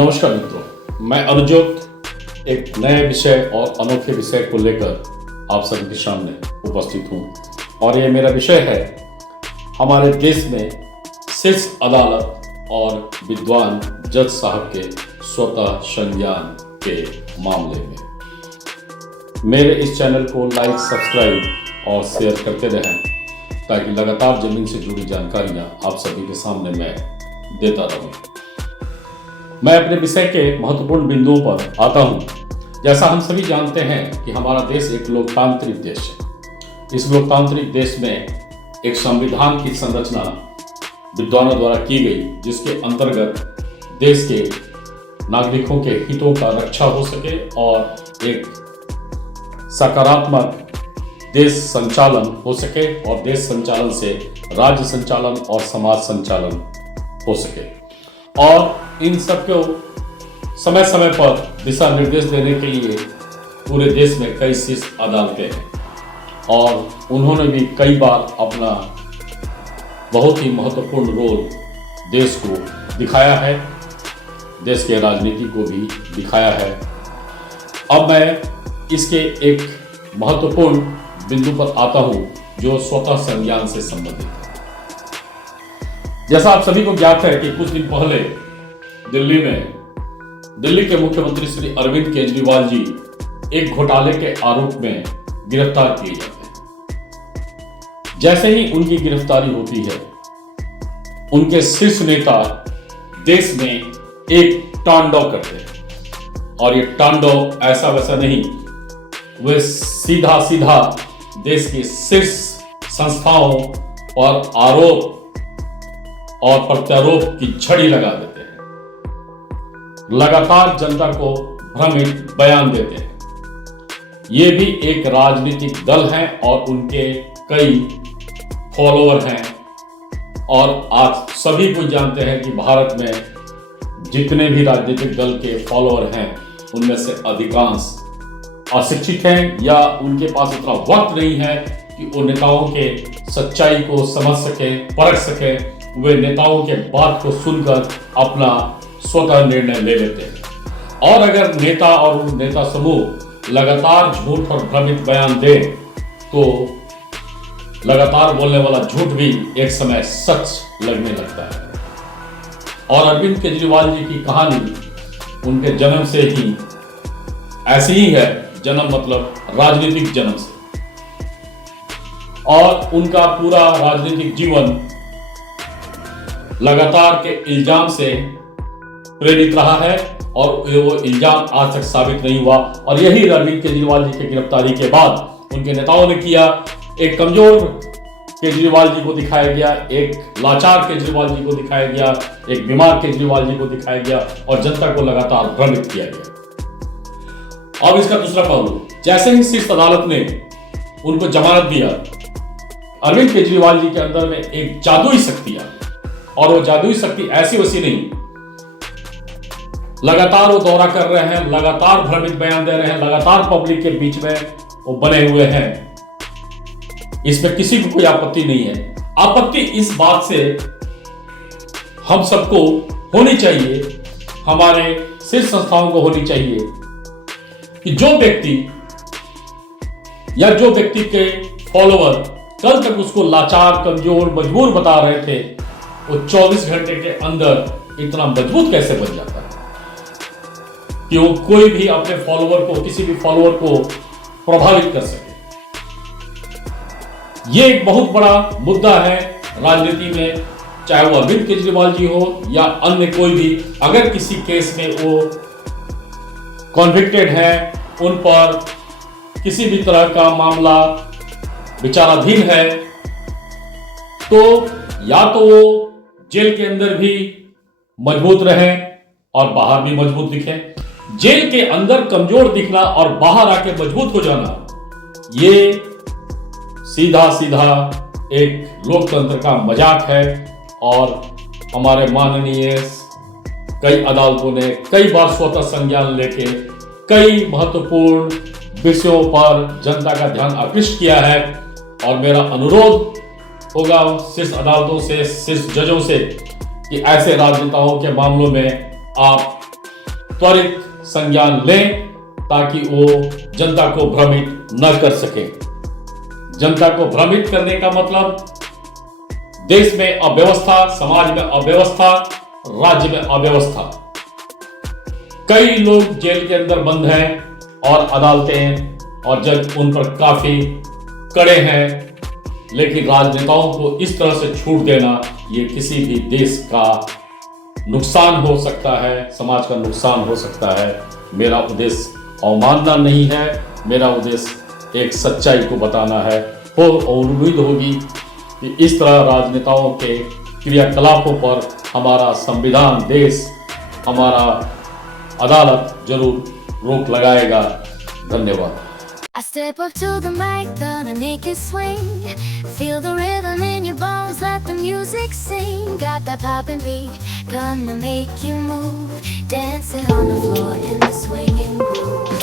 नमस्कार मित्रों, मैं अनुजोत एक नए विषय और अनोखे विषय को लेकर आप सभी के सामने उपस्थित हूँ। और ये मेरा विषय है हमारे देश में शीर्ष अदालत और विद्वान जज साहब के स्वतः संज्ञान के मामले में। मेरे इस चैनल को लाइक, सब्सक्राइब और शेयर करते रहें ताकि लगातार जमीन से जुड़ी जानकारियाँ आप सभी के सामने मैं देता रहूँ। मैं अपने विषय के महत्वपूर्ण बिंदुओं पर आता हूं। जैसा हम सभी जानते हैं कि हमारा देश एक लोकतांत्रिक देश है। इस लोकतांत्रिक देश में एक संविधान की संरचना विद्वानों द्वारा की गई, जिसके अंतर्गत देश के नागरिकों के हितों का रक्षा हो सके और एक सकारात्मक देश संचालन हो सके और देश संचालन से राज्य संचालन और समाज संचालन हो सके। और इन सबको समय समय पर दिशा निर्देश देने के लिए पूरे देश में कई शीर्ष अदालतें हैं और उन्होंने भी कई बार अपना बहुत ही महत्वपूर्ण रोल देश को दिखाया है, देश के राजनीति को भी दिखाया है। अब मैं इसके एक महत्वपूर्ण बिंदु पर आता हूं जो स्वतः संज्ञान से संबंधित है। जैसा आप सभी को ज्ञात है कि कुछ दिन पहले दिल्ली के मुख्यमंत्री श्री अरविंद केजरीवाल जी एक घोटाले के आरोप में गिरफ्तार किए जाते हैं। जैसे ही उनकी गिरफ्तारी होती है, उनके शीर्ष नेता देश में एक तांडव करते हैं। और ये तांडव ऐसा वैसा नहीं, वे सीधा देश की शीर्ष संस्थाओं पर आरोप और प्रत्यारोप की झड़ी लगा देते हैं, लगातार जनता को भ्रमित बयान देते हैं। ये भी एक राजनीतिक दल है और उनके कई फॉलोअर हैं। और आज सभी को जानते हैं कि भारत में जितने भी राजनीतिक दल के फॉलोअर हैं, उनमें से अधिकांश अशिक्षित हैं या उनके पास इतना वक्त नहीं है कि वो नेताओं के सच्चाई को समझ सकें, परख सकें। वे नेताओं के बात को सुनकर अपना स्वतः निर्णय ले लेते हैं। और अगर नेता और नेता समूह लगातार झूठ और भ्रमित बयान दे तो लगातार बोलने वाला झूठ भी एक समय सच लगने लगता है। और अरविंद केजरीवाल जी की कहानी उनके जन्म से ही ऐसी ही है, जन्म मतलब राजनीतिक जन्म से। और उनका पूरा राजनीतिक जीवन लगातार के इल्जाम से प्रेरित रहा है और वो इल्जाम आज तक साबित नहीं हुआ। और यही अरविंद केजरीवाल जी की गिरफ्तारी के बाद उनके नेताओं ने किया। एक कमजोर केजरीवाल जी को दिखाया गया, एक लाचार केजरीवाल जी को दिखाया गया, एक बीमार केजरीवाल जी को दिखाया गया और जनता को लगातार भ्रमित किया गया। अब इसका दूसरा पहलू, जैसे ही शीर्ष अदालत ने उनको जमानत दिया, अरविंद केजरीवाल जी के अंदर में एक जादुई शक्ति आई। और वो जादुई शक्ति ऐसी वैसी नहीं, लगातार वो दौरा कर रहे हैं, लगातार भ्रमित बयान दे रहे हैं, लगातार पब्लिक के बीच में वो बने हुए हैं। इसमें किसी को कोई आपत्ति नहीं है। आपत्ति इस बात से हम सबको होनी चाहिए, हमारे शीर्ष संस्थाओं को होनी चाहिए कि जो व्यक्ति के फॉलोअर कल तक उसको लाचार, कमजोर, मजबूर बता रहे थे, वो 24 घंटे के अंदर इतना मजबूत कैसे बन जाता है कि वो कोई भी अपने फॉलोअर को, किसी भी फॉलोअर को प्रभावित कर सके। ये एक बहुत बड़ा मुद्दा है राजनीति में, चाहे वो अरविंद केजरीवाल जी हो या अन्य कोई भी। अगर किसी केस में वो कॉन्विक्टेड है, उन पर किसी भी तरह का मामला विचाराधीन है, तो या तो वो जेल के अंदर भी मजबूत रहें और बाहर भी मजबूत दिखें। जेल के अंदर कमजोर दिखना और बाहर आके मजबूत हो जाना, ये सीधा एक लोकतंत्र का मजाक है। और हमारे माननीय कई अदालतों ने कई बार स्वतः संज्ञान लेके कई महत्वपूर्ण विषयों पर जनता का ध्यान आकृष्ट किया है। और मेरा अनुरोध होगा शीर्ष अदालतों से, शीर्ष जजों से कि ऐसे राजनेताओं के मामलों में आप त्वरित संज्ञान लें ताकि वो जनता को भ्रमित न कर सके। जनता को भ्रमित करने का मतलब देश में अव्यवस्था, समाज में अव्यवस्था, राज्य में अव्यवस्था। कई लोग जेल के अंदर बंद हैं और अदालतें और जज उन पर काफी कड़े हैं, लेकिन राजनेताओं को इस तरह से छूट देना ये किसी भी देश का नुकसान हो सकता है, समाज का नुकसान हो सकता है। मेरा उद्देश्य अवमानना नहीं है, मेरा उद्देश्य एक सच्चाई को बताना है। और उम्मीद होगी कि इस तरह राजनेताओं के क्रियाकलापों पर हमारा संविधान, देश, हमारा अदालत जरूर रोक लगाएगा। धन्यवाद। I step up to the mic, gonna make it swing. Feel the rhythm in your bones, let the music sing. Got that poppin' beat, gonna make you move. Dancing on the floor in the swinging groove.